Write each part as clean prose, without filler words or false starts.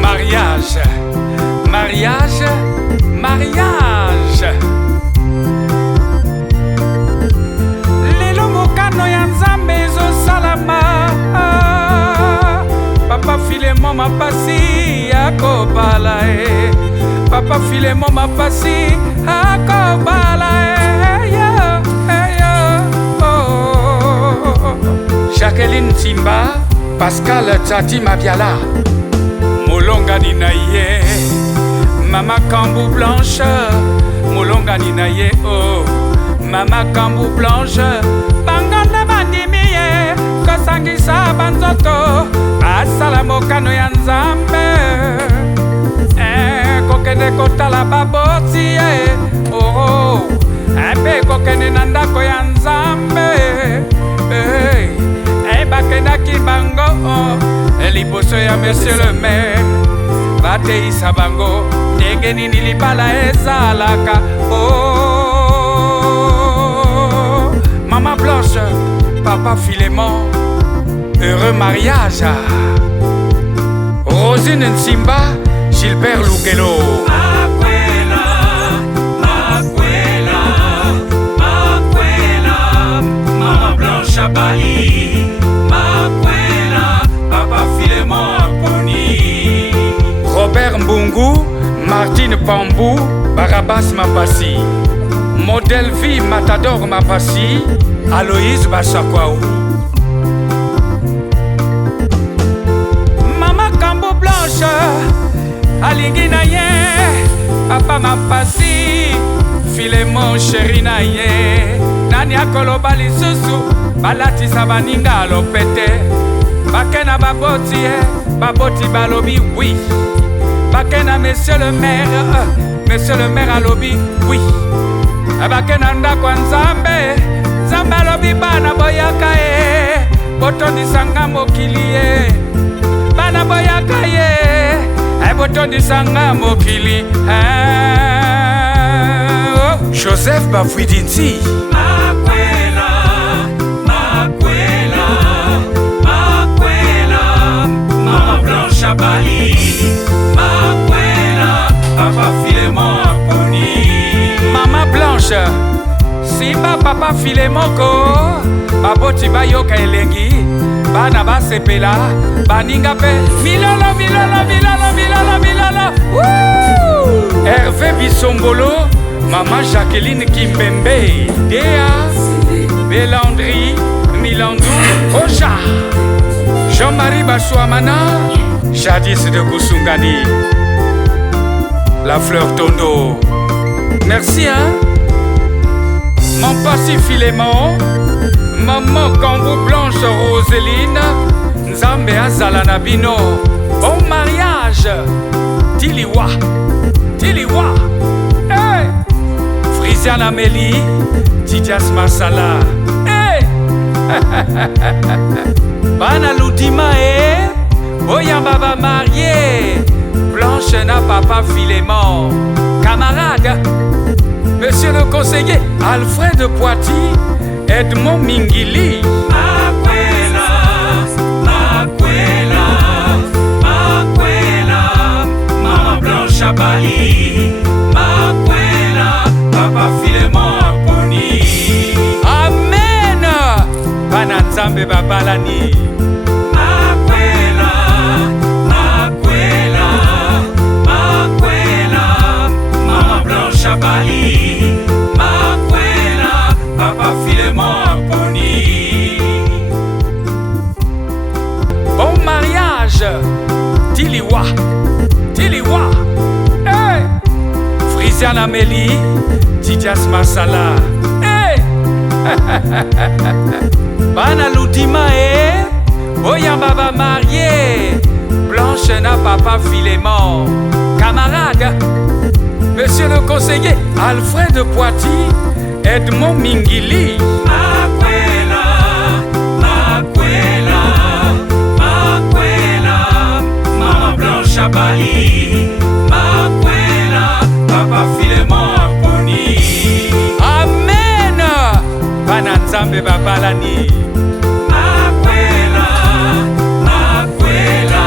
Mariage, mariage, mariage. Lelo mokano ya nzambe ezosalama. Papa Filemon mapasi akobala e. Papa Filemon mapasi akobala e. Jacqueline Timba, Pascal Tati Mabiala, Molonga Ninaye, Mama Cambou Blanche, Molonga Ninaye, oh, Mama Cambou Blanche, Banganda Bandimiye, Kosangisa Banzoto, Asala Mokano ya Nzambe, Kokene Kotala Baboti, oh, Ebe Kokene Nandako ya Nzambe, Bakenaki bango, liboso ya monsieur le maire, bateisa bango, ndenge nini libala ezalaka. Oh, Maman Blanche, Papa Filemon, heureux mariage. Rosine Nsimba, Gilbert Lugelo. Maman Blanche à Bali. Robert Mbungu, Martine Pambou, Barabas Mapassi, Modèle Vie Matador Mapassi, Aloïse Bachakwaou. Maman Cambo Blanche, Alingi Naye, Papa Mapassi, Filemon Chéri Naye, Nania Kolobali Susu, Balati Sabaninga Lopete, Bakena Baboti, Baboti Balobi, oui. Bakena monsieur le maire alobi, oui. Bakena ndako nzambe, nzambe alobi bana boyaka ye, botondi sanga mokili ye, bana boyaka ye, botondi sanga mokili. Oh. Joseph Bafouidinti. Bali, Makwela, Papa Filemon Aponi. Maman Blanche, Simba Papa Filemon ko, Baboti bayoka elengi, bana basepela, baninga pe, milolo, milolo, milolo, milolo, milolo. Hervé Bissombolo, Maman Jacqueline Kimbembe, Dea, Bélandry, Milandou, Ocha, Jean-Marie Bachouamana, jadis de Kusungani, la fleur Tondo. Merci, hein? Mon passif Filemon, Maman Cambou Blanche Roseline, Nzambe Azalana Bino. Bon mariage, Tiliwa, Tiliwa. Hey! Frisiane Amélie, Tidias Masala. Hey! Bana Loudima Oyamba va marier, Blanche n'a Papa Filemon. Camarade, monsieur le conseiller Alfred Poiti, Edmond Mingili. Makwela, Makwela, Makwela, Maman Blanche à Bali, Makwela, Papa Filemon Aponi. Amen. Bananzambe babalani. Bali, Makwela, Papa Filemon Aponi. Bon mariage, Tiliwa, Tiliwa. Hey! Frisiane Amélie, Tidias Masala. Hey! Bana Loudima Oyamba va marier, Blanche n'a Papa Filemon. Camarade, monsieur le conseiller Alfred Poiti, Edmond Mingili. Makwela, Makwela, Makwela, Maman Blanche à Bali, Makwela, Papa Filemon Aponi. Amen. Bananzambe babalani. Makwela, Makwela.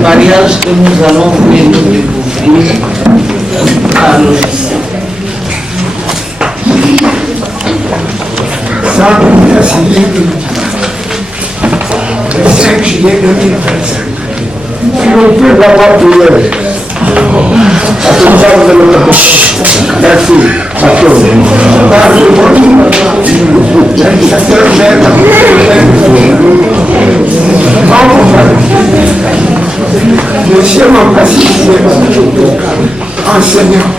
mariage que nous allons venir découvrir par l'officier. Centre d'état civil le 5 juillet 2025. Si on peut avoir prière. Merci. Monsieur Mampassi, enseignant,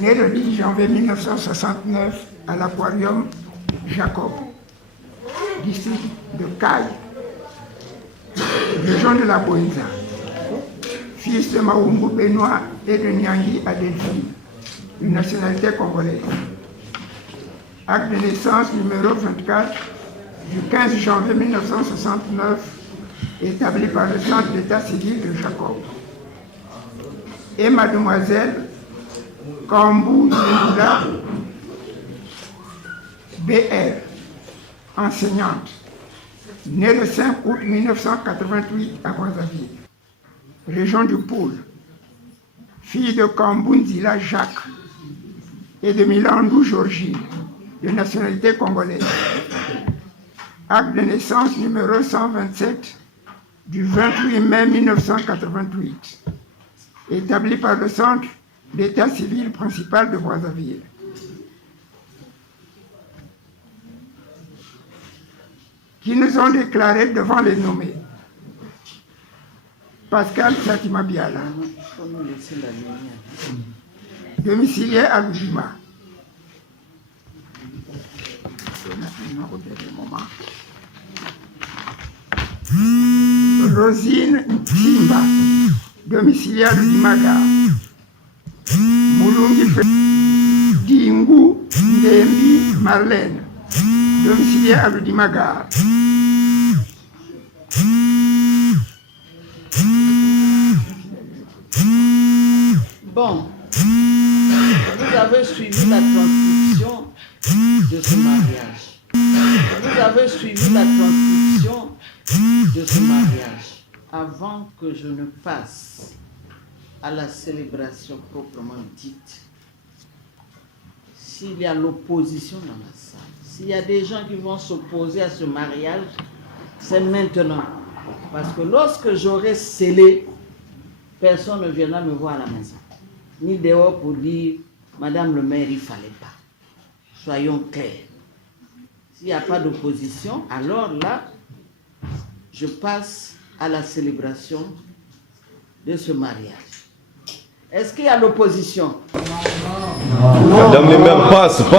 né le 10 janvier 1969 à l'Aquarium Jacob, district de Caille, région de la Boïsa, fils de Maoumou Benoît et de Nyangi Adelphine, une nationalité congolaise. Acte de naissance numéro 24 du 15 janvier 1969, établi par le Centre d'état civil de Jacob. Et mademoiselle Kambou Zéboula BR, enseignante, née le 5 août 1988 à Brazzaville, région du Pôle, fille de Kambunzila Jacques et de Milandou Georgine, de nationalité congolaise. Acte de naissance numéro 127 du 28 mai 1988, établi par le Centre d'état civil principal de Brazzaville. Qui nous ont déclaré devant les nommés. Pascal Satima Biala, domiciliaire à Lujima. Rosine Simba, domiciliaire de Dimaga. Moulungi Dingu Ndembi Marlène, domiciliaire à Dimaga. Bon, vous avez suivi la transcription de ce mariage. Vous avez suivi la transcription de ce mariage. Avant que je ne passe à la célébration proprement dite, s'il y a l'opposition dans la salle, s'il y a des gens qui vont s'opposer à ce mariage, c'est maintenant. Parce que lorsque j'aurai scellé, personne ne viendra me voir à la maison. Ni dehors pour dire, Madame le maire, il ne fallait pas. Soyons clairs. S'il n'y a pas d'opposition, alors là, je passe à la célébration de ce mariage. Est-ce qu'il y a l'opposition? Madame le maire, passe. Ok.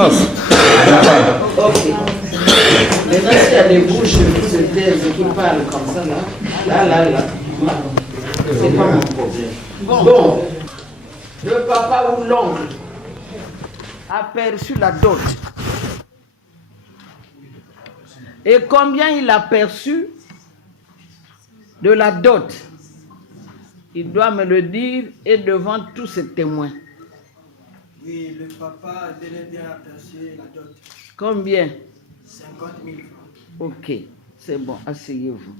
Maintenant, s'il y a des bouches qui se taisent et qui parlent comme ça, là. C'est pas mon problème. Bon. Le papa ou l'oncle a perçu la dot. Et combien il a perçu de la dot? Il doit me le dire et devant tous ces témoins. Oui, le papa a bel et bien aperçu la dot. Combien? 50 000 francs. Ok, c'est bon, asseyez-vous.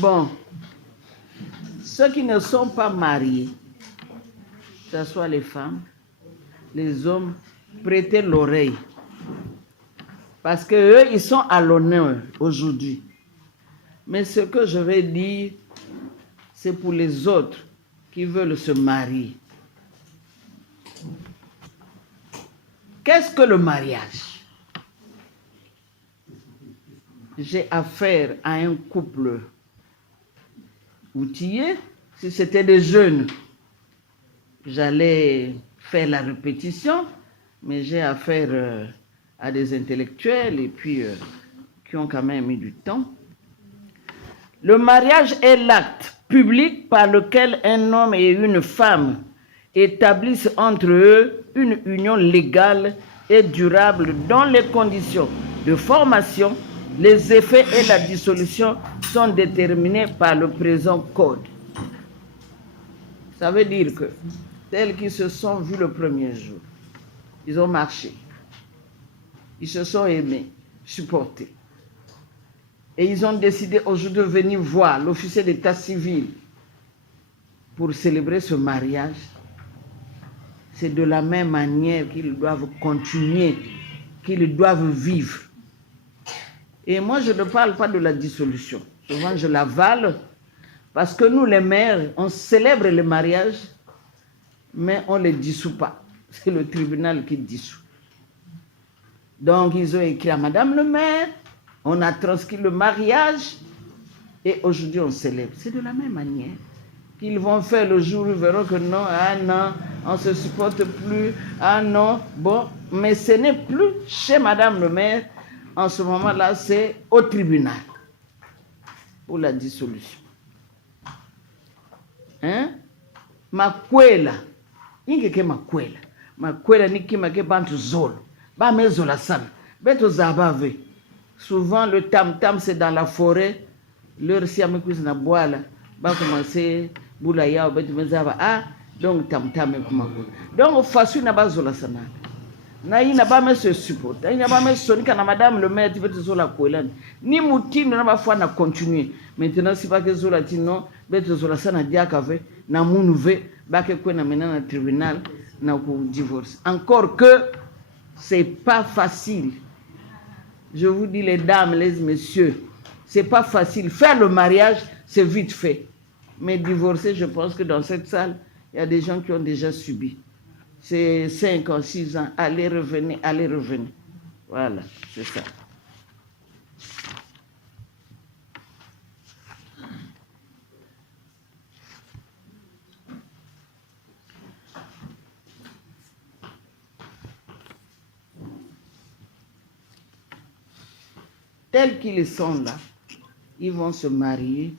Bon, ceux qui ne sont pas mariés, que ce soit les femmes, les hommes, prêtez l'oreille. Parce qu'eux, ils sont à l'honneur aujourd'hui. Mais ce que je vais dire, c'est pour les autres qui veulent se marier. Qu'est-ce que le mariage? J'ai affaire à un couple outillé. Si c'était des jeunes, j'allais faire la répétition, mais j'ai affaire à des intellectuels et puis qui ont quand même mis du temps. Le mariage est l'acte public par lequel un homme et une femme établissent entre eux une union légale et durable dont les conditions de formation, les effets et la dissolution sont déterminés par le présent code. Ça veut dire que, tels qu'ils se sont vus le premier jour, Ils ont marché. Ils se sont aimés, supportés. Et ils ont décidé aujourd'hui de venir voir l'officier d'état civil pour célébrer ce mariage. C'est de la même manière qu'ils doivent continuer, qu'ils doivent vivre. Et moi, je ne parle pas de la dissolution. Souvent, je l'avale parce que nous, les mères, on célèbre le mariage, mais on ne les dissout pas. C'est le tribunal qui dissout. Donc, ils ont écrit à Madame le maire, on a transcrit le mariage, et aujourd'hui, on célèbre. C'est de la même manière qu'ils vont faire le jour où ils verront que non, ah non, on ne se supporte plus, ah non, bon, mais ce n'est plus chez Madame le maire. En ce moment-là, c'est au tribunal pour la dissolution. Hein? Makwela, ingeke makwela. Makwela ni kima ke bantu zolo. Ba mezola sana. Beto zabave. Souvent le tam-tam c'est dans la forêt. Leur siamekous na boala. Ba commencer boula ya beto mezaba. Ah, donc tam-tam e kuma. Donc fasu na ba zola sana. Na ina ba me se support. Na ina ba me sonika na madame le maire beto zola kwela. Ni mutino na ba fois na continuer. Maintenant si pas que zola tino beto zola sana diaka ve na munouve ba ke kwena maintenant na tribunal na ko divorce. Encore que c'est pas facile. Je vous dis les dames, les messieurs, c'est pas facile. Faire le mariage, c'est vite fait. Mais divorcer, je pense que dans cette salle, il y a des gens qui ont déjà subi. C'est 5 ans, 6 ans, aller, revenir, aller, revenir. Voilà, c'est ça. Tels qu'ils sont là, ils vont se marier,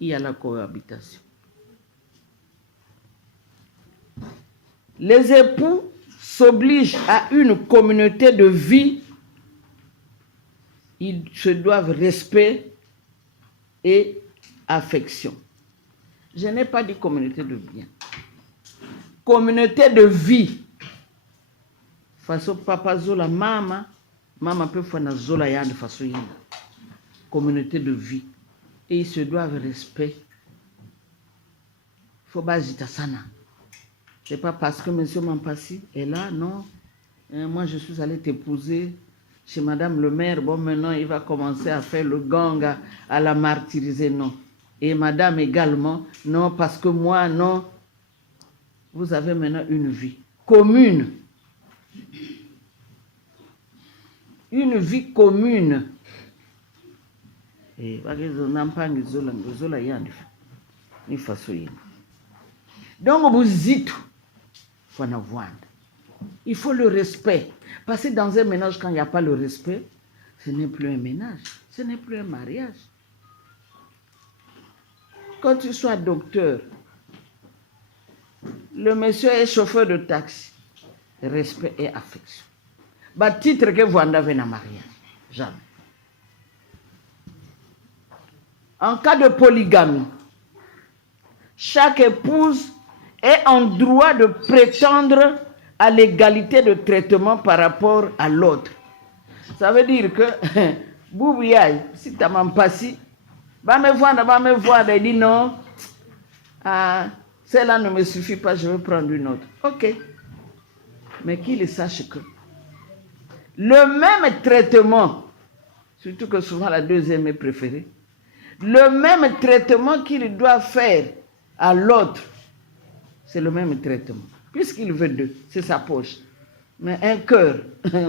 il y a la cohabitation. Les époux s'obligent à une communauté de vie, ils se doivent respect et affection. Je n'ai pas dit communauté de bien. Communauté de vie. Façon papa zola mama. Maman peut faire une zola ya de façon yinda. Communauté de vie. Et ils se doivent respect. Il faut pas hésiter sana. C'est pas parce que monsieur Mampassi est là, non. Moi je suis allé t'épouser chez madame le maire. Bon maintenant il va commencer à faire le gang, à la martyriser, non. Et madame également, non, parce que moi, non. Vous avez maintenant une vie commune. Une vie commune. Donc, il faut le respect. Parce que dans un ménage, quand il n'y a pas le respect, ce n'est plus un ménage, ce n'est plus un mariage. Quand tu sois docteur, le monsieur est chauffeur de taxi, respect et affection. Bah, titre que vous en avez dans le mariage. Jamais. En cas de polygamie, chaque épouse est en droit de prétendre à l'égalité de traitement par rapport à l'autre. Ça veut dire que, Boubouyaï, si tu m'as passé, va me voir, il dit non, celle-là ne me suffit pas, je vais prendre une autre. Ok. Mais qu'il sache que le même traitement, surtout que souvent la deuxième est préférée, le même traitement qu'il doit faire à l'autre, c'est le même traitement. Puisqu'il veut deux, c'est sa poche. Mais un cœur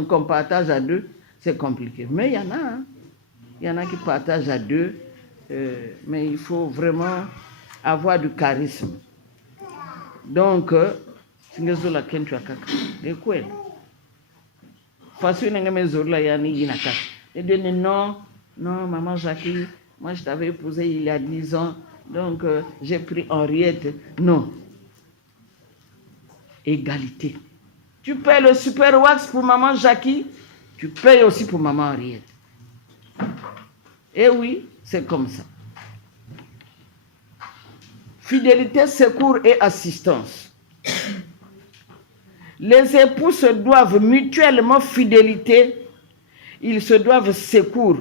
qu'on partage à deux, c'est compliqué. Mais il y en a, hein. Il y en a qui partagent à deux, mais il faut vraiment avoir du charisme. Donc, non, non, maman Jackie, moi je t'avais épousé il y a 10 ans, donc j'ai pris Henriette. Non. Égalité. Tu payes le super wax pour maman Jackie, tu payes aussi pour maman Henriette. Et oui, c'est comme ça. Fidélité, secours et assistance. Les époux se doivent mutuellement fidélité, ils se doivent secours,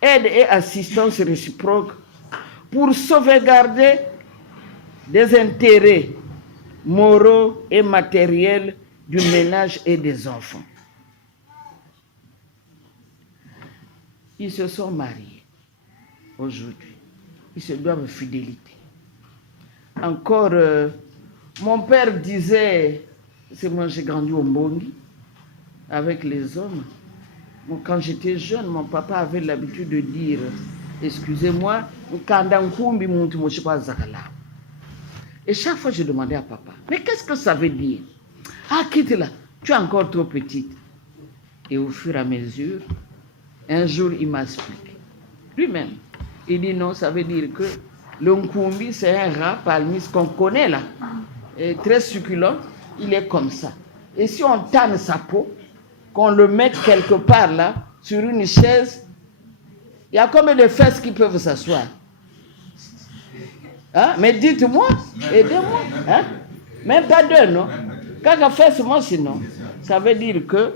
aide et assistance réciproque pour sauvegarder des intérêts moraux et matériels du ménage et des enfants. Ils se sont mariés aujourd'hui. Ils se doivent fidélité. Encore, mon père disait, c'est moi j'ai grandi au Mbongi avec les hommes. Bon, quand j'étais jeune, mon papa avait l'habitude de dire, excusez-moi, et chaque fois je demandais à papa, mais qu'est-ce que ça veut dire? Ah, quitte là, tu es encore trop petite. Et au fur et à mesure, un jour il m'a expliqué. Lui-même, il dit non, ça veut dire que le nkumbi, c'est un rat palmiste qu'on connaît là, et très succulent, il est comme ça. Et si on tanne sa peau, qu'on le mette quelque part là, sur une chaise, il y a combien de fesses qui peuvent s'asseoir? Hein? Mais dites-moi, aidez-moi. Hein? Même pas deux, non? Quand fesse, moi sinon, ça veut dire que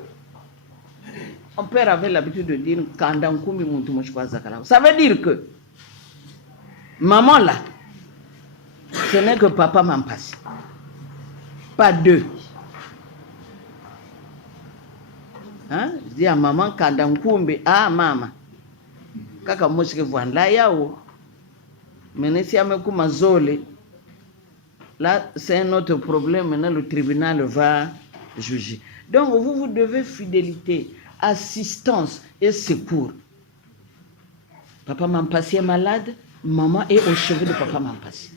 mon père avait l'habitude de dire ça veut dire que maman là, ce n'est que papa m'en passe. Pas deux. Hein? Je dis à maman, Kandankumbi, ah maman, kaka moshke vwanda yao. Maintenant, si amekou mazole, là, c'est un autre problème. Maintenant, le tribunal va juger. Donc, vous devez fidélité, assistance et secours. Papa Mampassi est malade, maman est au chevet de papa Mampassi.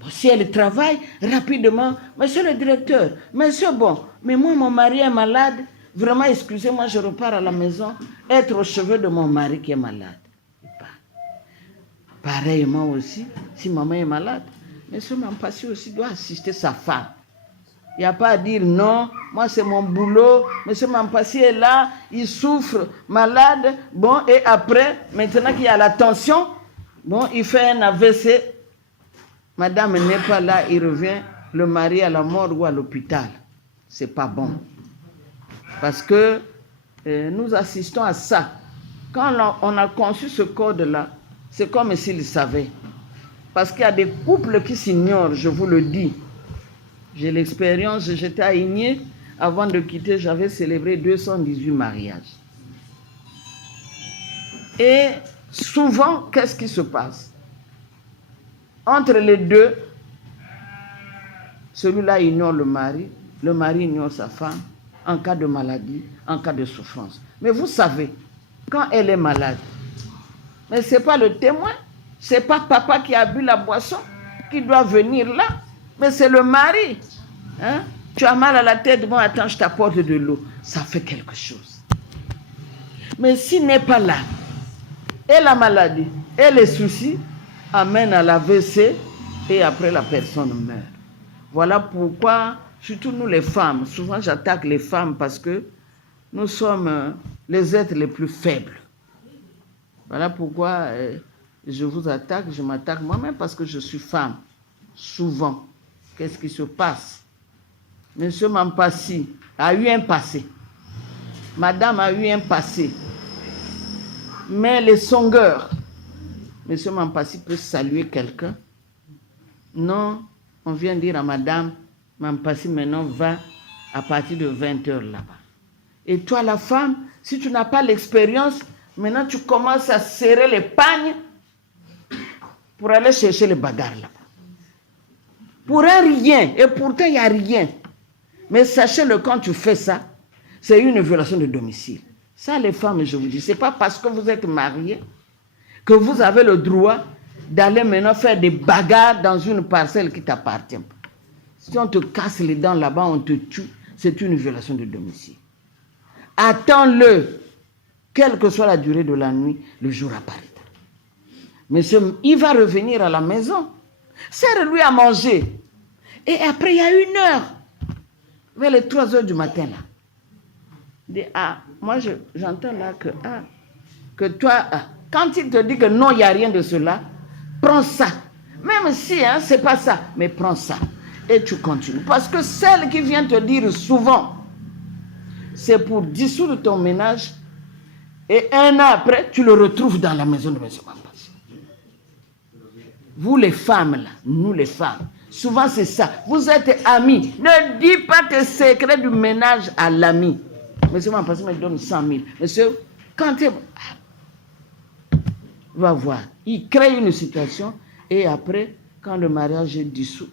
Bon, si elle travaille, rapidement, monsieur le directeur, monsieur, bon, mais moi, mon mari est malade, vraiment, excusez-moi, je repars à la maison, être au chevet de mon mari qui est malade. Pareillement aussi, si maman est malade, monsieur Mampassi aussi doit assister sa femme. Il n'y a pas à dire non, moi c'est mon boulot, monsieur Mampassi est là, il souffre, malade, bon, et après, maintenant qu'il y a la tension, bon, il fait un AVC, madame n'est pas là, il revient, le mari à la morgue ou à l'hôpital. C'est pas bon. Parce que nous assistons à ça. Quand on a conçu ce code-là, c'est comme s'ils savaient. Parce qu'il y a des couples qui s'ignorent, je vous le dis. J'ai l'expérience, j'étais à Igné. Avant de quitter, j'avais célébré 218 mariages. Et souvent, qu'est-ce qui se passe? Entre les deux, celui-là ignore le mari ignore sa femme, en cas de maladie, en cas de souffrance. Mais vous savez, quand elle est malade, mais ce n'est pas le témoin, ce n'est pas papa qui a bu la boisson qui doit venir là, mais c'est le mari. Hein? Tu as mal à la tête, bon attends, je t'apporte de l'eau. Ça fait quelque chose. Mais s'il n'est pas là, et la maladie, et les soucis amènent à l'AVC, et après la personne meurt. Voilà pourquoi, surtout nous les femmes, souvent j'attaque les femmes parce que nous sommes les êtres les plus faibles. Voilà pourquoi je vous attaque, je m'attaque moi-même parce que je suis femme. Souvent, qu'est-ce qui se passe? Monsieur Mampassi a eu un passé. Madame a eu un passé. Mais les songueurs, monsieur Mampassi peut saluer quelqu'un. Non, on vient dire à madame, Mampassi maintenant va à partir de 20h là-bas. Et toi la femme, si tu n'as pas l'expérience, maintenant tu commences à serrer les pagnes pour aller chercher les bagarres là-bas. Pour un rien, et pourtant il n'y a rien. Mais sachez-le, quand tu fais ça, c'est une violation de domicile. Ça les femmes, je vous dis, ce n'est pas parce que vous êtes mariés que vous avez le droit d'aller maintenant faire des bagarres dans une parcelle qui t'appartient. Si on te casse les dents là-bas, on te tue, c'est une violation de domicile. Attends-le, quelle que soit la durée de la nuit, le jour apparaîtra. Mais il va revenir à la maison, serre-lui à manger. Et après, il y a 1 heure, vers les 3 heures du matin, là. Il dit, ah, moi j'entends là que toi, quand il te dit que non, il n'y a rien de cela, prends ça. Même si, hein, c'est pas ça, mais prends ça. et tu continues. Parce que celle qui vient te dire souvent, c'est pour dissoudre ton ménage, et un an après, tu le retrouves dans la maison de M. Mampasi. Vous les femmes, là, nous les femmes, souvent c'est ça. Vous êtes amis. Ne dis pas tes secrets du ménage à l'ami. M. Mampasi me donne 100 000. Monsieur, quand il va voir, il crée une situation, et après, quand le mariage est dissous,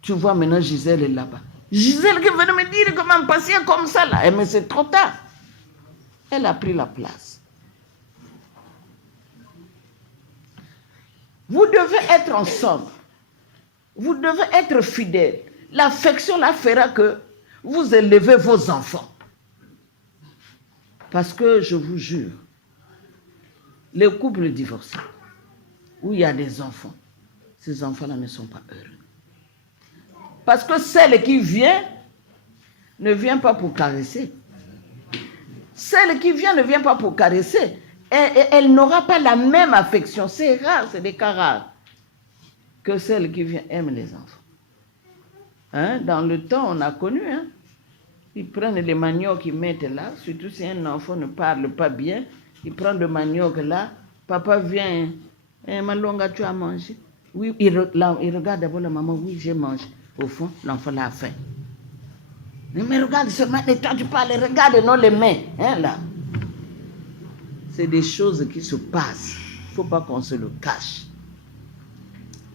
tu vois maintenant Gisèle est là-bas. Gisèle qui venait me dire comment me passer comme ça là. Mais c'est trop tard. Elle a pris la place. Vous devez être ensemble. Vous devez être fidèles. L'affection là fera que vous élevez vos enfants. Parce que je vous jure, les couples divorcés, où il y a des enfants, ces enfants-là ne sont pas heureux. Parce que celle qui vient ne vient pas pour caresser. Celle qui vient ne vient pas pour caresser. Elle n'aura pas la même affection. C'est rare, c'est des cas rares. Que celle qui vient aime les enfants. Hein? Dans le temps, on a connu. Hein? Ils prennent les maniocs qu'ils mettent là. Surtout si un enfant ne parle pas bien. Ils prennent le manioc là. Papa vient. Malonga, tu as mangé? Oui, il regarde d'abord la maman. Oui, j'ai mangé. Au fond, l'enfant a faim. Mais regarde seulement, et toi tu parles, regarde non les mains. Hein, là. C'est des choses qui se passent. Il ne faut pas qu'on se le cache.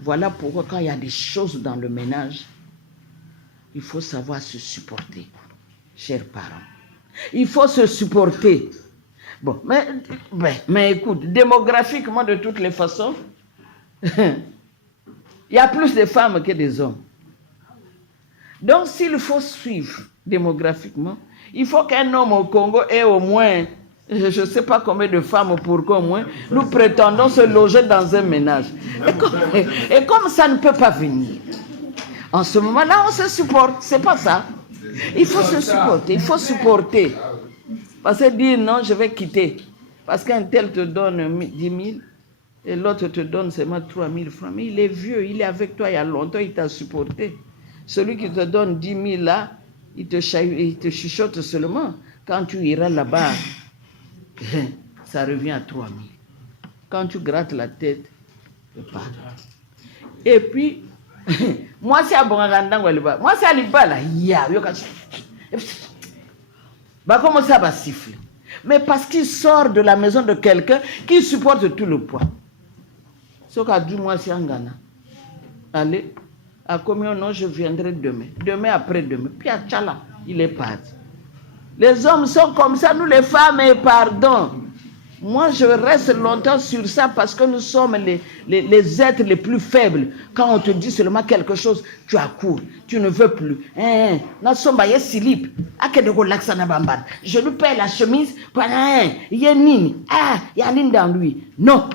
Voilà pourquoi quand il y a des choses dans le ménage, il faut savoir se supporter, chers parents. Il faut se supporter. Bon, mais écoute, démographiquement de toutes les façons, il y a plus de femmes que des hommes. Donc, s'il faut suivre démographiquement, il faut qu'un homme au Congo ait au moins, je ne sais pas combien de femmes pour qu'au moins, nous prétendons se loger dans un ménage. Et comme ça ne peut pas venir, en ce moment-là, on se supporte. C'est pas ça. Il faut se supporter. Il faut supporter. Parce que dire non, je vais quitter. Parce qu'un tel te donne 10 000 et l'autre te donne seulement 3 000 francs. Mais il est vieux, il est avec toi il y a longtemps, il t'a supporté. Celui qui te donne 10 000 là, il te chuchote seulement. Quand tu iras là-bas, ça revient à 3 000. Quand tu grattes la tête, tu pars. Et puis, moi c'est à Bongarandang, moi c'est à Libala, bah comment ça va siffler? Mais parce qu'il sort de la maison de quelqu'un qui supporte tout le poids. Ce qu'a dit moi c'est en Ghana. Allez. À combien non, je viendrai demain. Demain après-demain. Puis à Tchala, il est parti. Les hommes sont comme ça, nous les femmes, et pardon. Moi, je reste longtemps sur ça parce que nous sommes les êtres les plus faibles. Quand on te dit seulement quelque chose, tu accours, tu ne veux plus. Je lui paye la chemise, il y a Nini. Ah, il y a Nini dans lui. Non.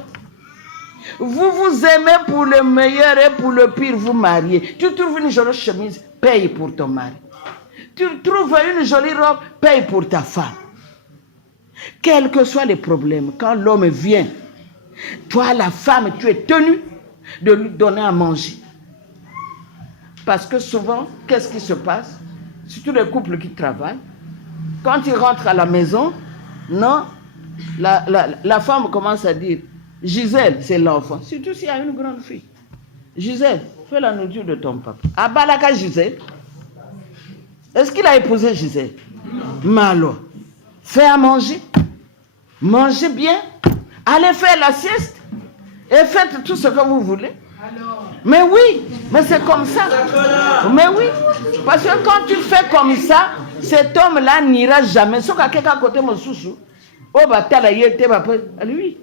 Vous vous aimez pour le meilleur et pour le pire, vous mariez. Tu trouves une jolie chemise, paye pour ton mari. Tu trouves une jolie robe, paye pour ta femme. Quels que soient les problèmes, quand l'homme vient, toi, la femme, tu es tenue de lui donner à manger. Parce que souvent, qu'est-ce qui se passe? Surtout les couples qui travaillent, quand ils rentrent à la maison, non, la femme commence à dire, Gisèle, c'est l'enfant. Surtout s'il y a une grande fille. Gisèle, fais la nourriture de ton papa. Abalaka Gisèle. Est-ce qu'il a épousé Gisèle? Malo. Fais à manger. Mangez bien. Allez faire la sieste. Et faites tout ce que vous voulez. Mais oui, mais c'est comme ça. Mais oui. Parce que quand tu fais comme ça, cet homme-là n'ira jamais. Sauf qu'à quelqu'un côté, mon sous-sous. Oh, bah, t'as la yété, bah, lui,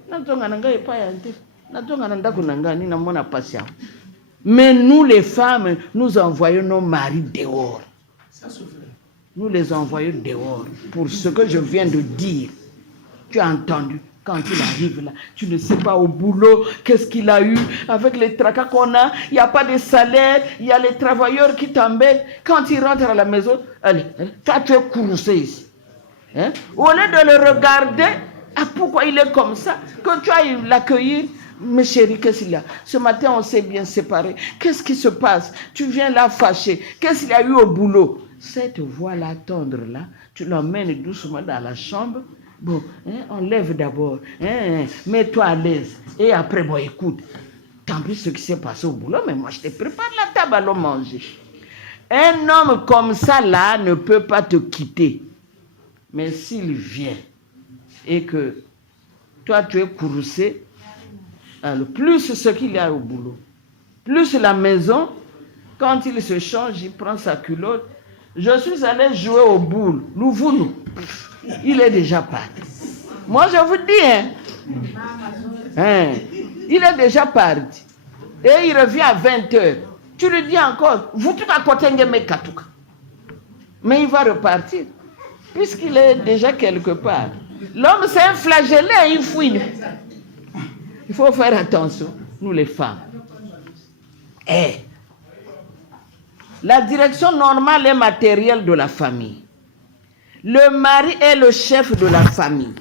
mais nous, les femmes, nous envoyons nos maris dehors. Nous les envoyons dehors pour ce que je viens de dire. Tu as entendu? Quand il arrive là, tu ne sais pas au boulot, qu'est-ce qu'il a eu avec les tracas qu'on a. Il n'y a pas de salaire, il y a les travailleurs qui t'embêtent. Quand il rentre à la maison, allez, toi tu es coursé ici. Hein? Au lieu de le regarder, pourquoi il est comme ça, que tu ailles l'accueillir Mais chérie, qu'est-ce qu'il y a? Ce matin, on s'est bien séparés. Qu'est-ce qui se passe? Tu viens là fâché. Qu'est-ce qu'il y a eu au boulot? Cette voix-là tendre là, tu l'emmènes doucement dans la chambre. Bon, on lève d'abord. Mets-toi à l'aise. Et après, bon, écoute. Tant pis ce qui s'est passé au boulot, mais moi, je te prépare la table à l'homme manger. Un homme comme ça, là, ne peut pas te quitter. Mais s'il vient et que toi, tu es courroucé, alors plus ce qu'il y a au boulot, plus la maison, quand il se change, il prend sa culotte. Je suis allé jouer au boule. Nous. Il est déjà parti. Moi, je vous dis, il est déjà parti. Et il revient à 20h. Tu lui dis encore, mais il va repartir. Puisqu'il est déjà quelque part. L'homme, c'est un flagellé, il fouine. Il faut faire attention, nous les femmes. La direction normale et matérielle de la famille. Le mari est le chef de la famille.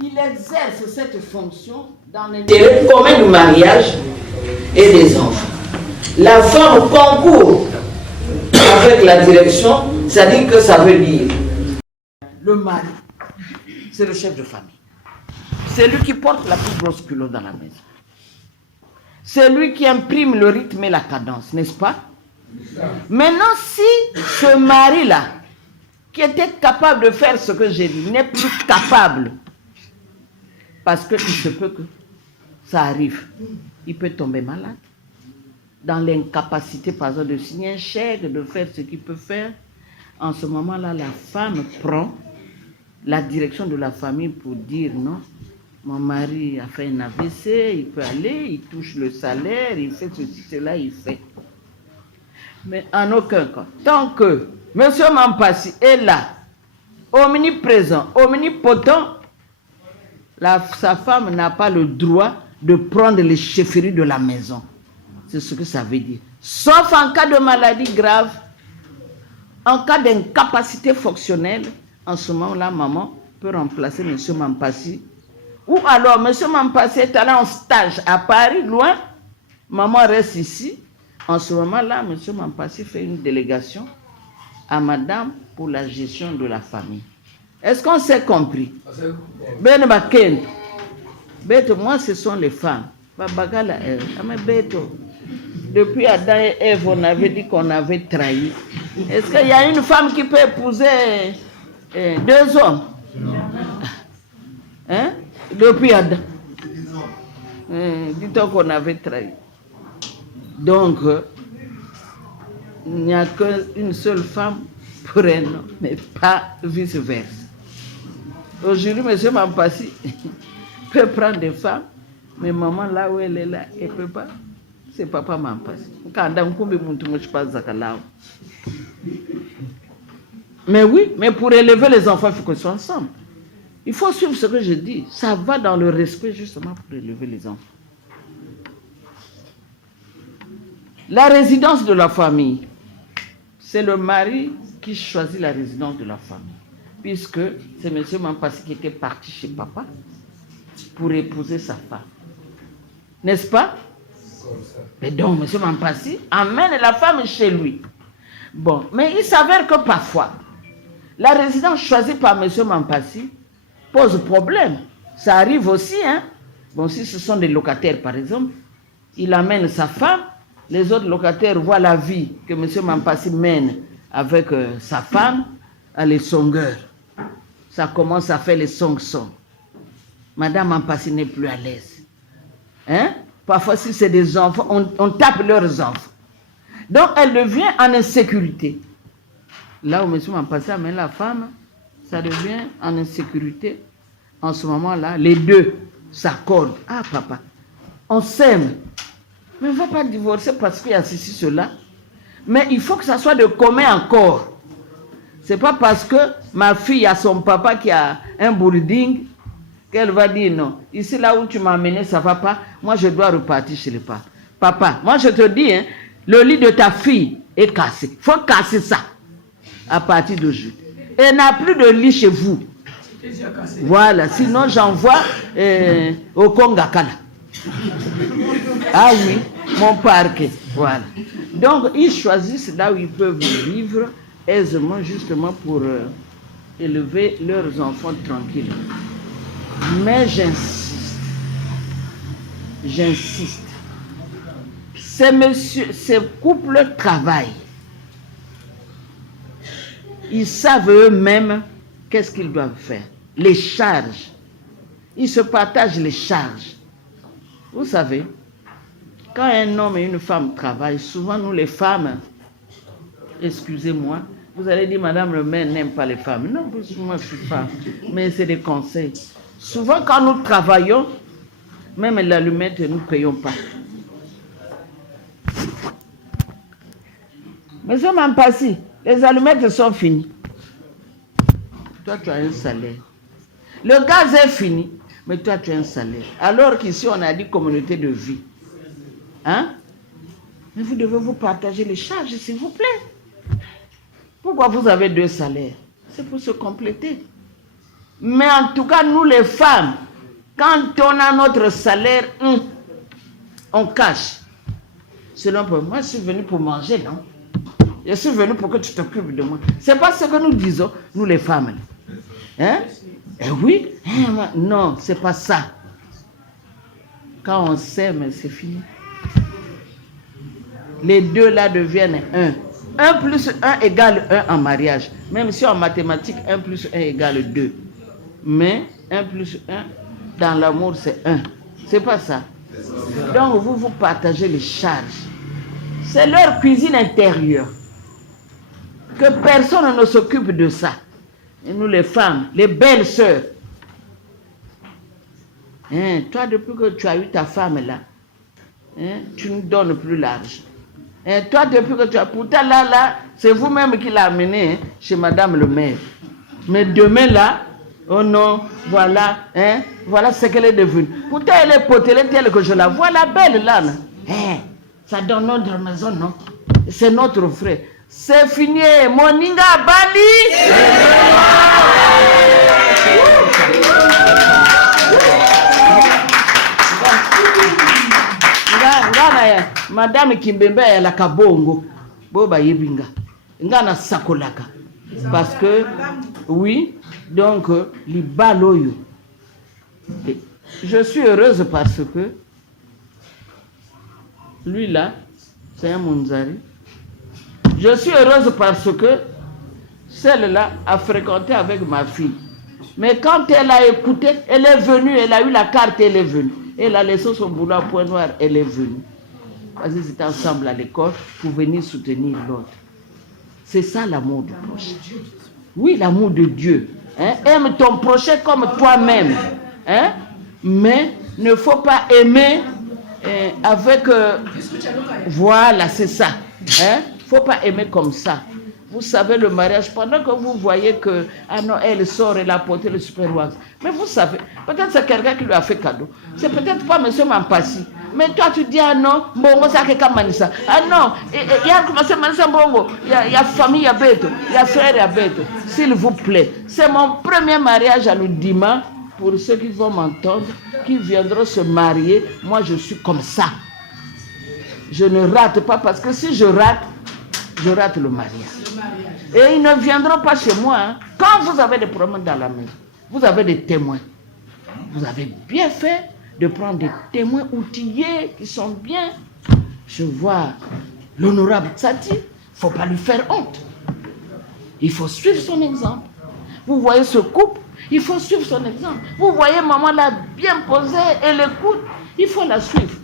Il exerce cette fonction dans l'intérêt commun du mariage et des enfants. La femme concourt avec la direction, c'est-à-dire que ça veut dire le mari, c'est le chef de famille. C'est lui qui porte la plus grosse culotte dans la maison. C'est lui qui imprime le rythme et la cadence, n'est-ce pas? Maintenant, si ce mari-là, qui était capable de faire ce que j'ai dit, n'est plus capable, parce qu'il se peut que ça arrive, il peut tomber malade, dans l'incapacité, par exemple, de signer un chèque, de faire ce qu'il peut faire. En ce moment-là, la femme prend la direction de la famille pour dire non, mon mari a fait un AVC, il peut aller, il touche le salaire, il fait ceci, cela, il fait. Mais en aucun cas, tant que M. Mampassi est là, omniprésent, omnipotent, sa femme n'a pas le droit de prendre les chefferies de la maison. C'est ce que ça veut dire. Sauf en cas de maladie grave, en cas d'incapacité fonctionnelle, en ce moment-là, maman peut remplacer M. Mampassi. Ou alors, M. Mampassi est allé en stage à Paris, loin. Maman reste ici. En ce moment-là, M. Mampassi fait une délégation à madame pour la gestion de la famille. Est-ce qu'on s'est compris? Moi, ce sont les femmes. Depuis Adam et Ève, on avait dit qu'on avait trahi. Est-ce qu'il y a une femme qui peut épouser 2 hommes? Depuis Adam. Dit-on qu'on avait trahi. Donc, il n'y a qu'une seule femme pour un homme, mais pas vice-versa. Aujourd'hui, M. Mampassi peut prendre des femmes, mais maman, là où elle est là, elle ne peut pas. C'est papa Mampassi. Mais oui, mais pour élever les enfants, il faut qu'ils soient ensemble. Il faut suivre ce que je dis. Ça va dans le respect justement pour élever les enfants. La résidence de la famille. C'est le mari qui choisit la résidence de la famille. Puisque c'est M. Mampassi qui était parti chez papa pour épouser sa femme. N'est-ce pas? Et donc, M. Mampassi amène la femme chez lui. Bon, mais il s'avère que parfois, la résidence choisie par M. Mampassi pose problème. Ça arrive aussi, hein. Bon, si ce sont des locataires, par exemple, il amène sa femme, les autres locataires voient la vie que M. Mampassi mène avec sa femme à les songueurs. Ça commence à faire les songs-songs. Madame Mampassi n'est plus à l'aise. Hein? Parfois, si c'est des enfants, on tape leurs enfants. Donc, elle devient en insécurité. Là où M. Mampassi amène la femme, ça devient en insécurité. En ce moment-là, les deux s'accordent. Ah, papa, on s'aime. Mais on ne va pas divorcer parce qu'il y a ceci, cela. Mais il faut que ça soit de commun accord. Ce n'est pas parce que ma fille a son papa qui a un boarding qu'elle va dire non. Ici, là où tu m'as amené, ça ne va pas. Moi, je dois repartir chez les parents. Papa, moi, je te dis, hein, le lit de ta fille est cassé. Il faut casser ça à partir d'aujourd'hui. Elle n'a plus de lit chez vous. Voilà, sinon j'envoie au Kongakala. Ah oui, mon parquet. Voilà. Donc ils choisissent là où ils peuvent vivre aisément, justement pour élever leurs enfants tranquilles. Mais j'insiste. Ces couples travaillent. Ils savent eux-mêmes qu'est-ce qu'ils doivent faire. Les charges. Ils se partagent les charges. Vous savez, quand un homme et une femme travaillent, souvent nous les femmes, excusez-moi, vous allez dire, madame le maire n'aime pas les femmes. Non, moi je suis femme, mais c'est des conseils. Souvent quand nous travaillons, même l'allumette, nous ne payons pas. Monsieur Mampassi, les allumettes sont finies. Toi, tu as un salaire. Le gaz est fini, mais toi, tu as un salaire. Alors qu'ici, on a dit communauté de vie. Hein? Mais vous devez vous partager les charges, s'il vous plaît. Pourquoi vous avez 2 salaires? C'est pour se compléter. Mais en tout cas, nous les femmes, quand on a notre salaire, on cache. Selon moi, je suis venue pour manger, non? Je suis venue pour que tu t'occupes de moi. C'est pas ce que nous disons, nous les femmes. Hein? Eh oui? Non, c'est pas ça. Quand on s'aime, c'est fini. Les deux là deviennent 1. 1 plus 1 égale 1 en mariage. Même si en mathématiques, 1 plus 1 égale 2. Mais 1 plus 1, dans l'amour, c'est 1. C'est pas ça. Donc, vous partagez les charges. C'est leur cuisine intérieure. Que personne ne s'occupe de ça. Et nous, les femmes, les belles sœurs. Hein, toi, depuis que tu as eu ta femme là, hein, tu ne donnes plus l'argent. Hein, toi, depuis que tu as... Pourtant, là, c'est vous-même qui l'avez amené, hein, chez madame le maire. Mais demain, là, oh non, voilà, hein, voilà ce qu'elle est devenue. Pourtant, elle est potelée telle que je la vois, la belle là. Hein, ça donne notre maison, non? C'est notre frère. C'est fini, Moninga Bali. Madame Kimbembe elle a kabongo. Boba yebinga. Ngana sakolaka. Parce que, oui, donc, li baloyo. Je suis heureuse parce que, lui là, c'est un Munzari. Je suis heureuse parce que celle-là a fréquenté avec ma fille. Mais quand elle a écouté, elle est venue, elle a eu la carte, elle est venue. Elle a laissé son boulot à Point Noir, elle est venue. Parce qu'ils étaient ensemble à l'école pour venir soutenir l'autre. C'est ça l'amour du prochain. Oui, l'amour de Dieu. Hein? Aime ton prochain comme toi-même. Hein? Mais ne faut pas aimer avec... voilà, c'est ça. Hein? Il ne faut pas aimer comme ça. Vous savez, le mariage, pendant que vous voyez que, ah non, elle sort, elle a porté le super wax. Mais vous savez, peut-être c'est quelqu'un qui lui a fait cadeau. C'est peut-être pas M. Mampassi. Mais toi, tu dis, ah non, bongo, ça qui est Manissa. Ah non, il y a commencé Manissa bongo. Il y a famille, il y a bête. Il y a frère, il y a bête. S'il vous plaît. C'est mon premier mariage à l'Oudima. Pour ceux qui vont m'entendre, qui viendront se marier, moi, je suis comme ça. Je ne rate pas parce que si je rate le mariage. Et ils ne viendront pas chez moi. Hein. Quand vous avez des problèmes dans la maison, vous avez des témoins. Vous avez bien fait de prendre des témoins outillés qui sont bien. Je vois l'honorable Tsati, il ne faut pas lui faire honte. Il faut suivre son exemple. Vous voyez ce couple, il faut suivre son exemple. Vous voyez maman là bien posée, elle écoute, il faut la suivre.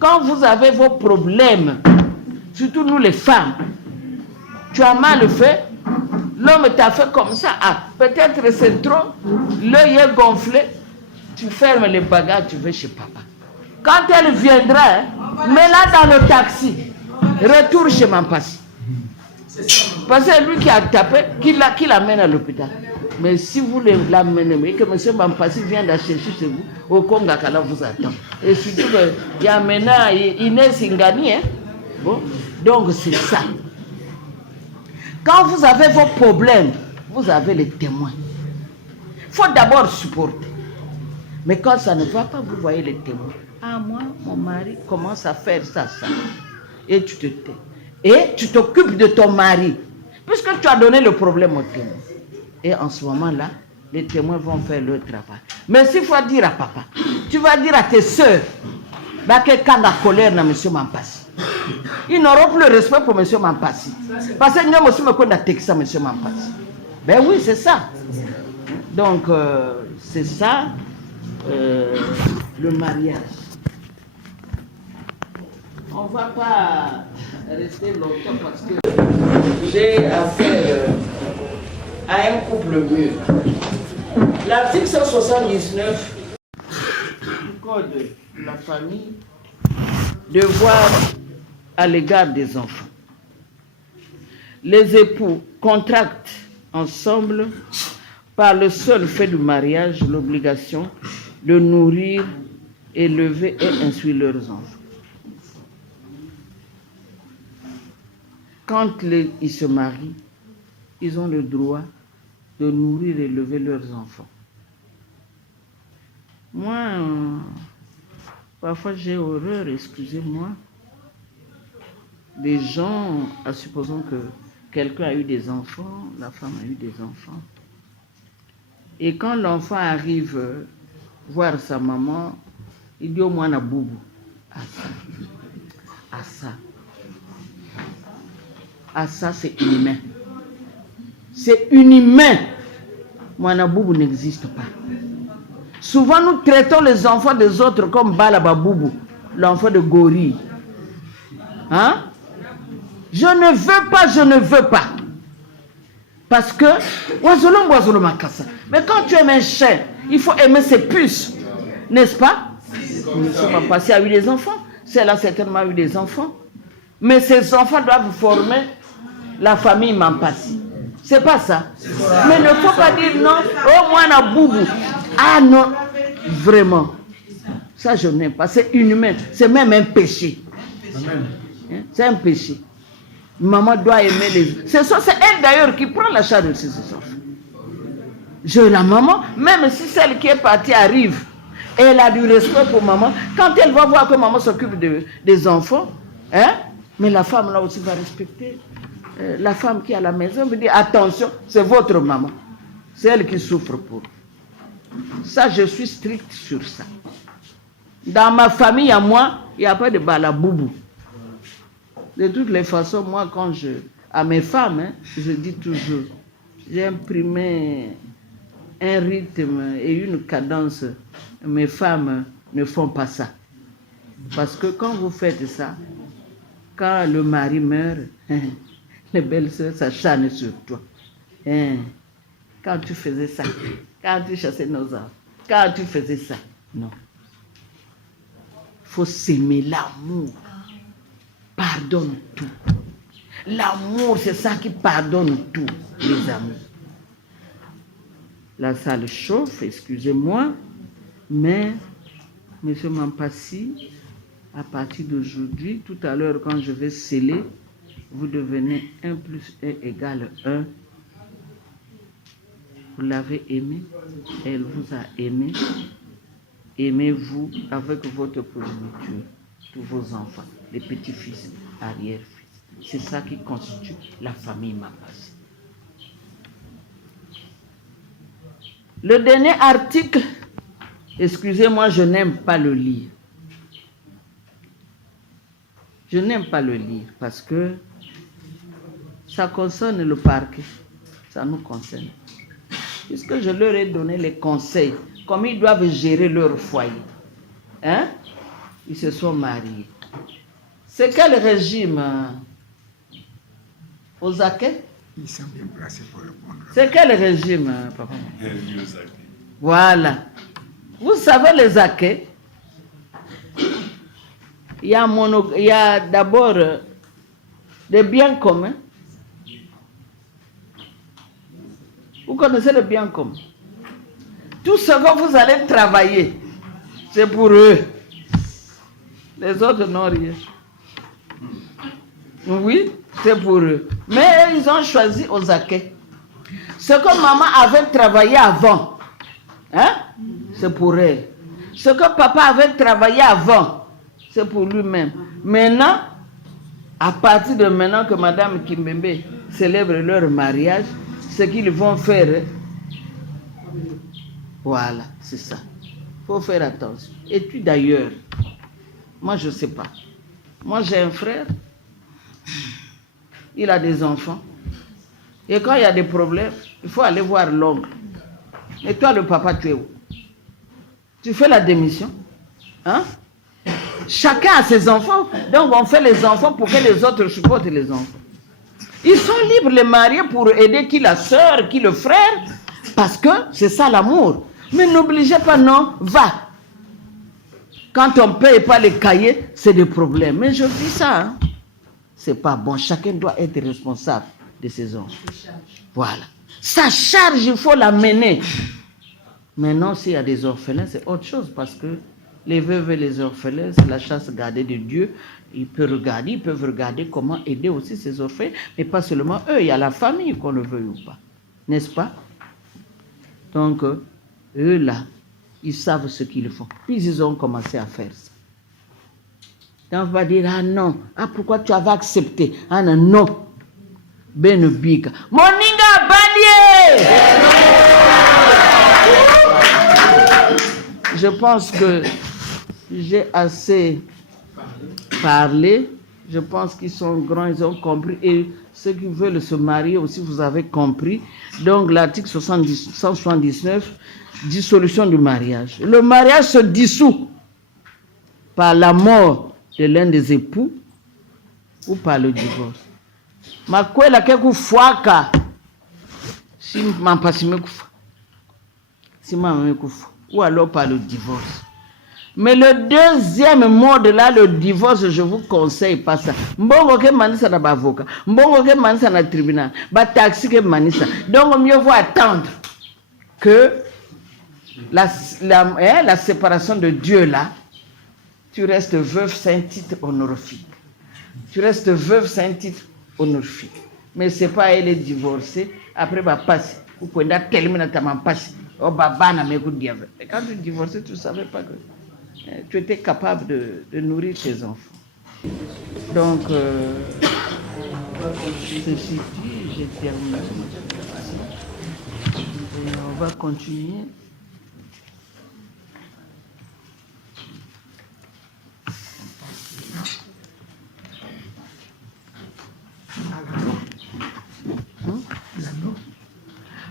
Quand vous avez vos problèmes, surtout nous les femmes, tu as mal fait, l'homme t'a fait comme ça, ah, peut-être c'est trop, l'œil est gonflé, tu fermes les bagages, tu vas chez papa. Quand elle viendra, hein, mets-la dans le taxi, retour chez Mampassi. Parce que c'est lui qui a tapé, qui l'amène à l'hôpital. Mais si vous l'amenez, mais que M. Mampassi vient la chercher chez vous, au Kongakala vous attend. Et surtout qu'il y a maintenant Inès Ingani, hein. Bon, donc c'est ça. Quand vous avez vos problèmes, vous avez les témoins. Il faut d'abord supporter. Mais quand ça ne va pas, vous voyez les témoins. Ah, moi, mon mari commence à faire ça. Et tu te tais. Et tu t'occupes de ton mari. Puisque tu as donné le problème au témoin. Et en ce moment-là, les témoins vont faire leur travail. Mais s'il faut dire à papa, tu vas dire à tes soeurs, que quand la colère n'a monsieur Mampassi. Ils n'auront plus le respect pour monsieur Mampassi. Parce que nous aussi me connaissons Texas, monsieur Mampassi. Ben oui, c'est ça. Donc, c'est ça, le mariage. On ne va pas rester longtemps parce que j'ai affaire à un couple mûr. L'article 179 du Code de la famille, devoir à l'égard des enfants. Les époux contractent ensemble par le seul fait du mariage l'obligation de nourrir, élever et instruire leurs enfants. Quand ils se marient, ils ont le droit de nourrir et élever leurs enfants. Moi, parfois j'ai horreur, excusez-moi, des gens, supposons que quelqu'un a eu des enfants, la femme a eu des enfants, et quand l'enfant arrive voir sa maman, il dit au moins na boubou, ça c'est inhumain. C'est inhumain. Moana boubou n'existe pas. Souvent nous traitons les enfants des autres comme Balababoubou, l'enfant de gorille. Hein? Je ne veux pas. Parce que, mais quand tu aimes un chien, il faut aimer ses puces. N'est-ce pas? M. Mampassi a eu des enfants. Celle a certainement eu des enfants. Mais ces enfants doivent former la famille Mampassi. C'est pas ça. Mais il ne faut pas dire non, oh moi na boubou. Ah non, vraiment. Ça je n'aime pas. C'est inhumain. C'est même un péché. C'est un péché. Maman doit aimer les... C'est elle d'ailleurs qui prend la charge de ses enfants. La maman, même si celle qui est partie arrive, elle a du respect pour maman. Quand elle va voir que maman s'occupe des enfants, hein, mais la femme là aussi va respecter. La femme qui est à la maison veut dire attention, c'est votre maman. C'est elle qui souffre pour. Ça, je suis strict sur ça. Dans ma famille, à moi, il n'y a pas de balaboubou. De toutes les façons, moi, quand à mes femmes, hein, je dis toujours, j'ai imprimé un rythme et une cadence. Mes femmes ne font pas ça. Parce que quand vous faites ça, quand le mari meurt, les belles-sœurs s'acharnent sur toi. Quand tu faisais ça, quand tu chassais nos enfants, quand tu faisais ça, non. Il faut s'aimer, l'amour. Pardonne tout. L'amour, c'est ça qui pardonne tout, les amis. La salle chauffe, excusez-moi, mais M. Mampassi, à partir d'aujourd'hui, tout à l'heure, quand je vais sceller, vous devenez 1 plus 1 égale 1. Vous l'avez aimé, elle vous a aimé. Aimez-vous avec votre progéniture, tous vos enfants, les petits-fils, arrière-fils. C'est ça qui constitue la famille Mampassi. Le dernier article, excusez-moi, je n'aime pas le lire. Je n'aime pas le lire parce que ça concerne le parquet, ça nous concerne. Puisque je leur ai donné les conseils, comme ils doivent gérer leur foyer. Hein? Ils se sont mariés. C'est quel régime aux Aké? Ils sont bien placés pour répondre. C'est quel régime, papa? Voilà. Vous savez les Aké? Il y a d'abord des biens communs. Vous connaissez le bien commun. Tout ce que vous allez travailler, c'est pour eux. Les autres n'ont rien. Oui, c'est pour eux. Mais ils ont choisi aux Aké. Ce que maman avait travaillé avant, Hein? C'est pour elle. Ce que papa avait travaillé avant, c'est pour lui-même. Maintenant, à partir de maintenant que Madame Kimbembe célèbre leur mariage, ce qu'ils vont faire, voilà, c'est ça. Il faut faire attention. Et puis d'ailleurs, moi je ne sais pas. Moi j'ai un frère, il a des enfants. Et quand il y a des problèmes, il faut aller voir l'oncle. Et toi le papa, tu es où? Tu fais la démission? Hein? Chacun a ses enfants. Donc on fait les enfants pour que les autres supportent les enfants. Ils sont libres, les mariés, pour aider qui la sœur, qui le frère. Parce que c'est ça l'amour. Mais n'obligez pas, non, va. Quand on ne paye pas les cahiers, c'est des problèmes. Mais je dis ça, hein. C'est pas bon. Chacun doit être responsable de ses enfants. Voilà. Sa charge, il faut la mener. Maintenant, s'il y a des orphelins, c'est autre chose. Parce que les veuves et les orphelins, c'est la chasse gardée de Dieu. Ils peuvent regarder comment aider aussi ces orphelins. Mais pas seulement eux, il y a la famille, qu'on le veuille ou pas. N'est-ce pas? Donc, eux là, ils savent ce qu'ils font. Puis ils ont commencé à faire ça. Donc on va dire, ah non, ah pourquoi tu avais accepté? Ah non, non. Ben bika. Moninga Balié! Je pense que j'ai assez parlé. Je pense qu'ils sont grands, ils ont compris. Et ceux qui veulent se marier aussi, vous avez compris. Donc l'article 179, dissolution du mariage. Le mariage se dissout par la mort de l'un des époux ou par le divorce. Makwela keku fuaka si mampasime kufa. Si maman kufa. Ou alors par le divorce. Mais le deuxième mode là, le divorce, je vous conseille pas ça. Mbongo ke manisa na bavoka, mbongo ke manisa na tribunal, ba taxi ke manisa. Donc mieux vaut attendre que la séparation de Dieu là, tu restes veuve sans titre honorifique. Tu restes veuve sans titre honorifique. Mais c'est pas elle est divorcée, après va passer. Ou pouvez tellement ta passe. Oh babana me coup diable. Quand tu divorçais, tu savais pas que tu étais capable de nourrir tes enfants. Donc, ceci dit, j'ai terminé. Et on va continuer.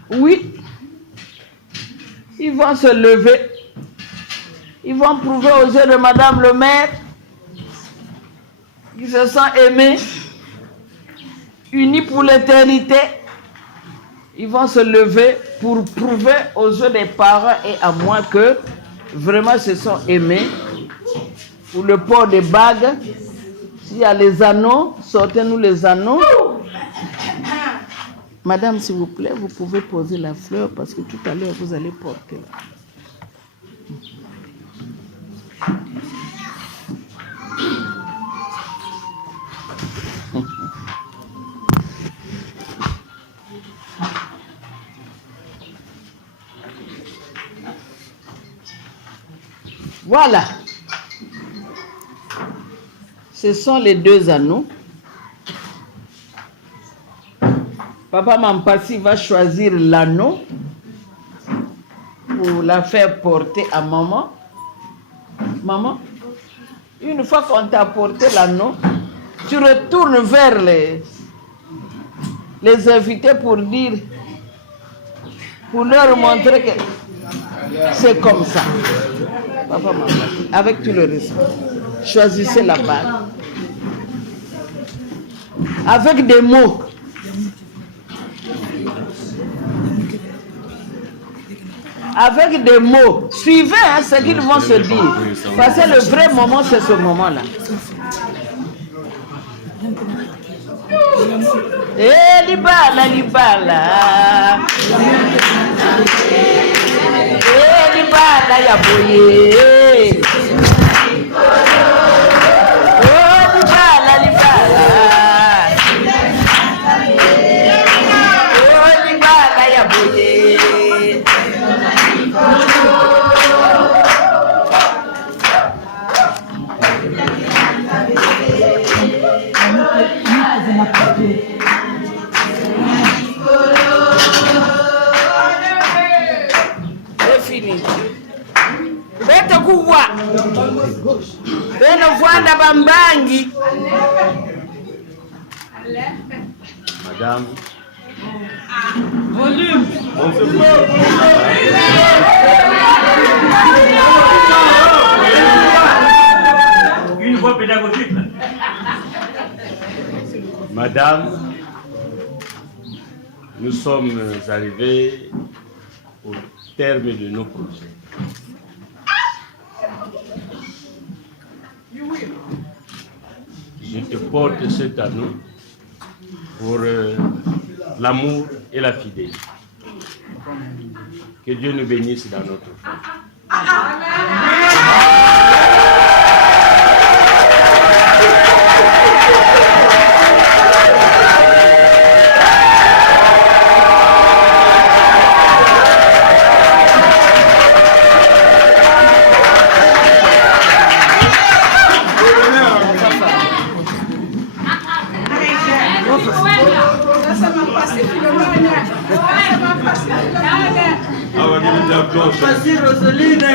Oui, ils vont se lever. Ils vont prouver aux yeux de Madame le maire qu'ils se sont aimés, unis pour l'éternité. Ils vont se lever pour prouver aux yeux des parents et à moi que vraiment ils se sont aimés. Pour le port des bagues, s'il y a les anneaux, sortez-nous les anneaux. Madame, s'il vous plaît, vous pouvez poser la fleur parce que tout à l'heure vous allez porter. Voilà. Ce sont les deux anneaux. Papa Mampasi va choisir l'anneau pour la faire porter à maman. Maman, une fois qu'on t'a porté l'anneau, tu retournes vers les invités pour dire, pour leur montrer que c'est comme ça. Papa Mampasi, avec tout le respect, choisissez la bague. Avec des mots. Avec des mots. Suivez ce qu'ils vont se dire. Parce que le vrai moment, c'est ce moment-là. Eh, libala, libala. Eh, libala, yaboye. Oh, libala, libala. Oh, libala, yaboye. Vwanda Bambangi. Madame. Volume. Une voix pédagogique. Madame, nous sommes arrivés au terme de nos projets. Je te porte cet anneau pour l'amour et la fidélité. Que Dieu nous bénisse dans notre famille. Vas-y, Roseline.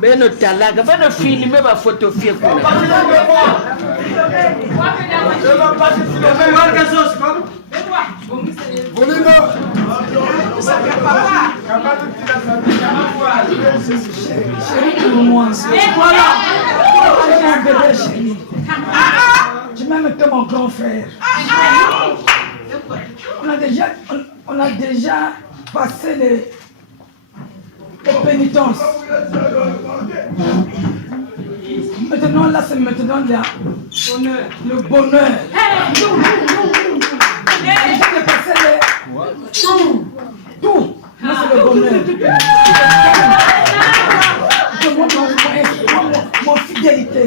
Beno talaga, beno filmer ma photo fie kule. Tu m'aimes comme mon grand frère. On a déjà passé les pénitences. Maintenant, là, c'est maintenant le bonheur. J'ai passé tout. Là, c'est le bonheur. Mon fidélité.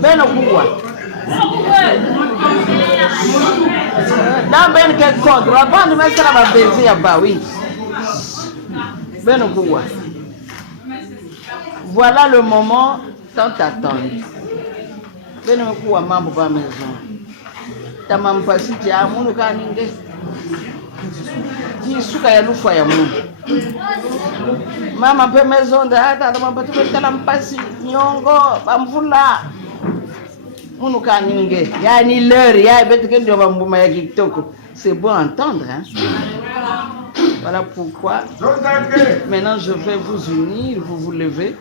Beno kuwa. Dans ben quel contre, la bande me sera ma baiser à bas, oui. Beno kuwa. Voilà le moment tant attendu. Beno kuwa mambo pa maison. Tamampasi tia munu kaninge. Jisuka ya lufa ya munu. Mama pe maison de hata tamampati tamampasi nyongo bamvula. Munu kaninge. Ya ni l'heure, ya betike ndio bambuma ya kitoko. C'est bon à entendre, hein. Voilà pourquoi maintenant je vais vous unir, vous vous levez.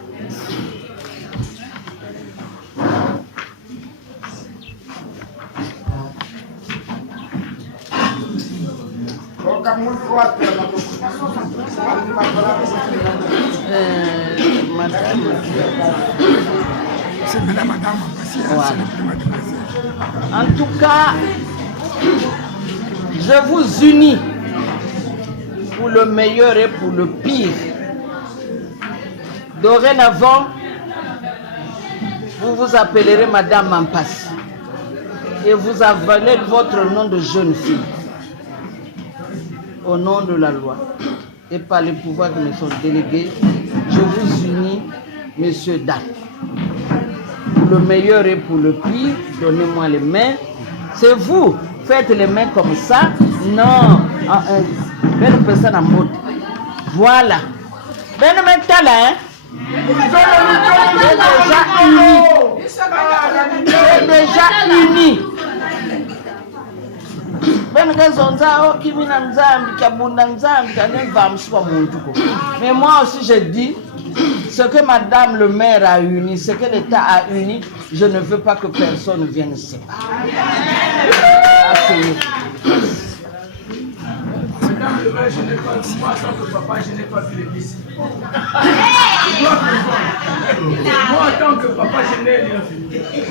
Madame. C'est madame, Voilà. En tout cas, je vous unis pour le meilleur et pour le pire. Dorénavant, vous vous appellerez Madame Mampassi et vous avalez votre nom de jeune fille au nom de la loi. et par les pouvoirs qui me sont délégués, je vous unis, Monsieur Dan. Pour le meilleur et pour le pire, donnez-moi les mains. C'est vous, faites les mains comme ça. Non, belle personne en mode. Voilà. Ben maintenant là, hein? C'est déjà uni. Mais moi aussi je dis, ce que Madame le maire a uni, ce que l'État a uni, je ne veux pas que personne vienne séparer. Madame le maire, je n'ai pas, moi en tant que papa, je n'ai pas vu les visites. Moi en tant que papa, je n'ai rien vu.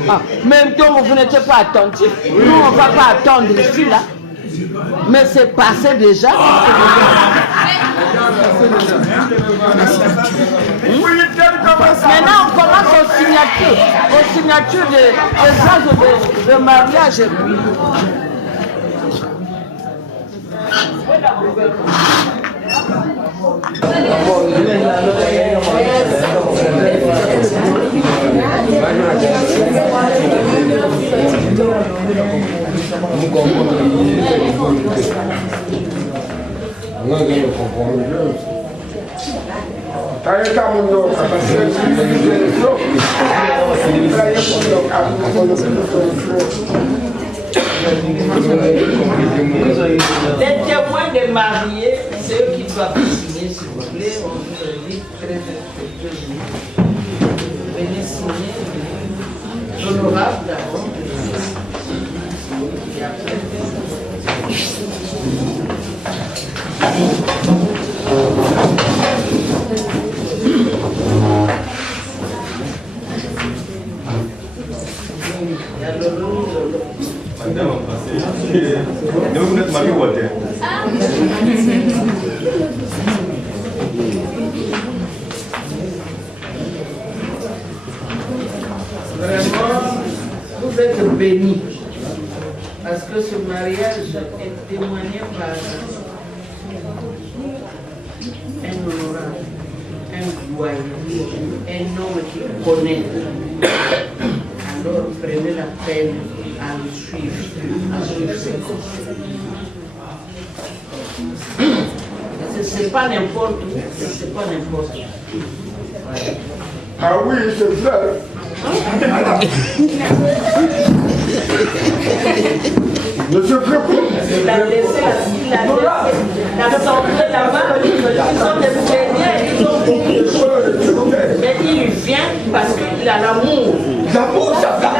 Ah, même temps vous n'étiez pas attentif, nous on ne va pas attendre ici là. Mais c'est passé déjà. Maintenant on commence aux signatures des actes de mariage. Les témoins des mariés, c'est eux qui doivent signer, s'il vous plaît. On vous invite très respectueusement. Venez signer. L'honorable d'abord. Et après. Vous n'êtes marié ou Vraiment, vous êtes bénis. Parce que ce mariage est témoigné par un honorable, un doyen, un homme qui connaît. Alors prenez la peine à le suivre, ses conseils. C'est pas n'importe où, c'est pas n'importe où. Voilà. Ah oui, c'est vrai. Ne se préoccupe. Il a laissé l'assemblée là-bas, ils sont des plénières, ils ont beaucoup de choses. Mais il vient parce qu'il a l'amour. L'amour, ça va.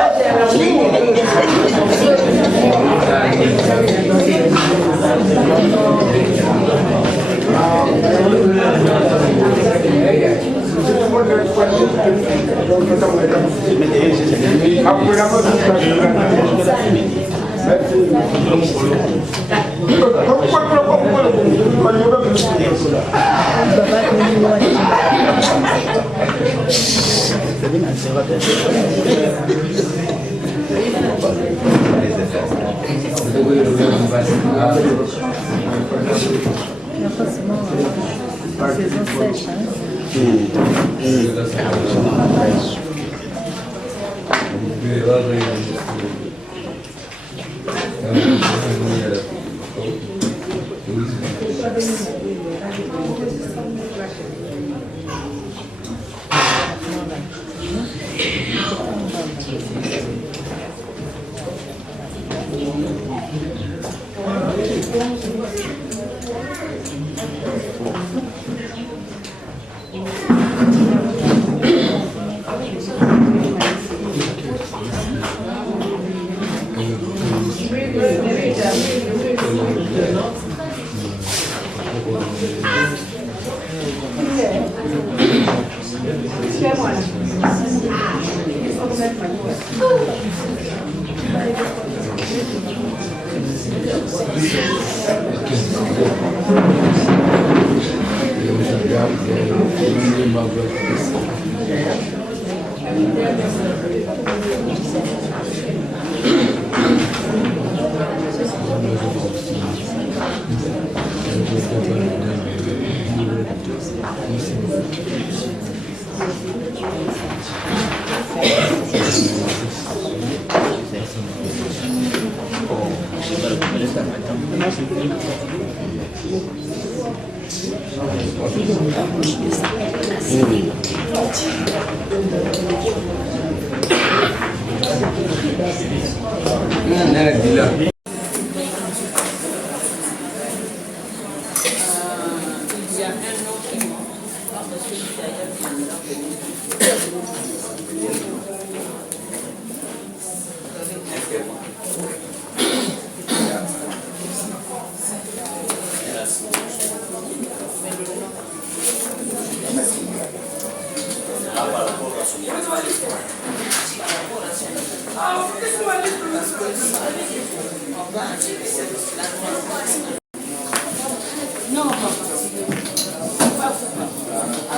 Non, papa.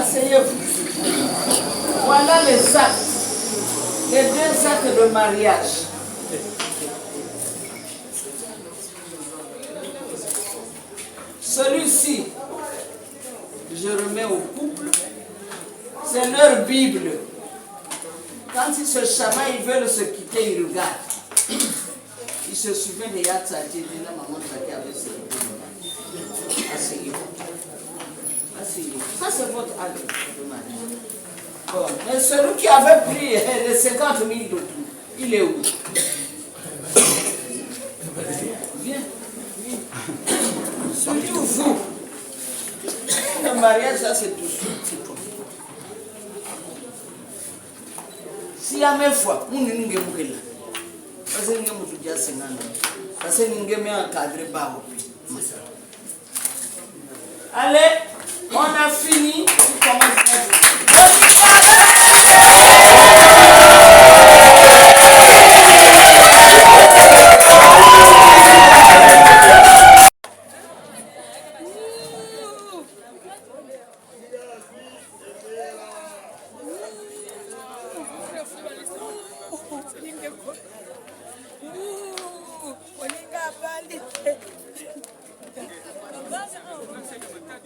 Asseyez-vous. Voilà les actes, les 2 actes de mariage. Celui-ci, je remets au couple, c'est leur Bible. Quand ils se chamaillent, ils veulent se quitter, ils regardent. Ils se souviennent de Yatsati, de la maman qui avait ses Bibles. Asseyez-vous. Asseyez-vous. Ça, c'est votre acte de mariage. Bon, mais celui qui avait pris les 50 000 de tout, il est où? Viens, viens. Celui où vous, le mariage, ça c'est tout. Si à mes fois, nous ne sommes pas là. Parce que nous sommes déjà 50 ans. Parce que nous sommes encadrés par vous. Allez, on a fini. On commence à...